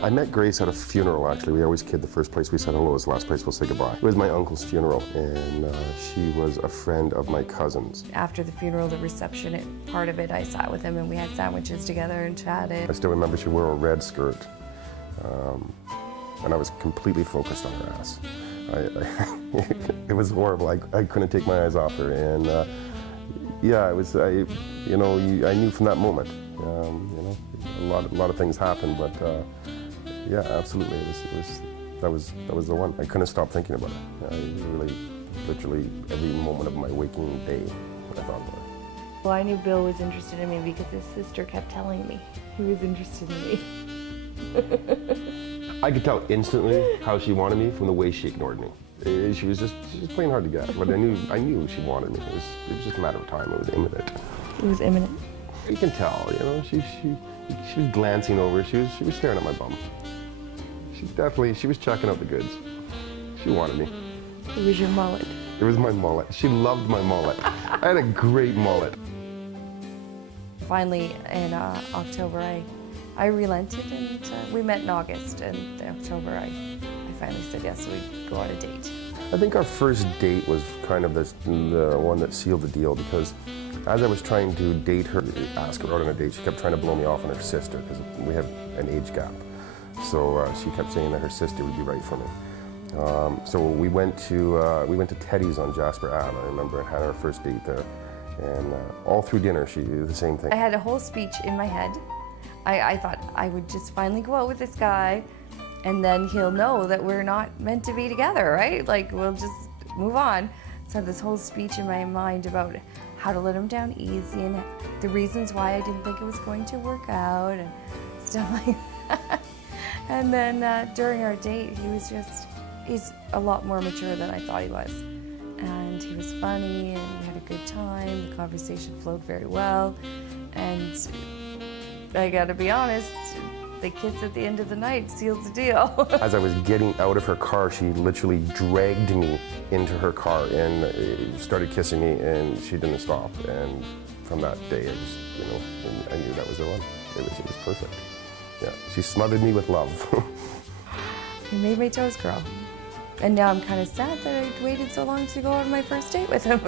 I met Grace at a funeral, actually. We always kid the first place we said hello is the last place we'll say goodbye. It was my uncle's funeral, and she was a friend of my cousin's. After the funeral, the reception part of it, I sat with him and we had sandwiches together and chatted. I still remember she wore a red skirt, and I was completely focused on her ass. It was horrible. I couldn't take my eyes off her, and yeah, I knew from that moment. A lot of things happened, but yeah, absolutely, that was the one. I couldn't stop thinking about it. Literally every moment of my waking day, I thought about it. Well, I knew Bill was interested in me because his sister kept telling me he was interested in me. I could tell instantly how she wanted me from the way she ignored me. She was playing hard to get, but I knew she wanted me. It was just a matter of time. It was imminent. It was imminent. You can tell, she was glancing over. She was staring at my bum. She was checking out the goods. She wanted me. It was your mullet. It was my mullet. She loved my mullet. I had a great mullet. Finally, in October, I relented, and we met in August, and in October I finally said yes, so we'd go on a date. I think our first date was kind of the one that sealed the deal, because as I was trying to date her, ask her out on a date, she kept trying to blow me off on her sister, because we have an age gap. So she kept saying that her sister would be right for me. So we went to Teddy's on Jasper Ave, I remember, and had our first date there. And all through dinner, she did the same thing. I had a whole speech in my head. I thought I would just finally go out with this guy, and then he'll know that we're not meant to be together, right? Like, we'll just move on. So I had this whole speech in my mind about how to let him down easy and the reasons why I didn't think it was going to work out and stuff like that. And then during our date, he's a lot more mature than I thought he was. And he was funny, and we had a good time. The conversation flowed very well. And I gotta be honest, the kiss at the end of the night sealed the deal. As I was getting out of her car, she literally dragged me into her car and started kissing me, and she didn't stop. And from that day, I knew that was the one. It was perfect. Yeah, she smothered me with love. He made my toes grow. And now I'm kind of sad that I waited so long to go on my first date with him.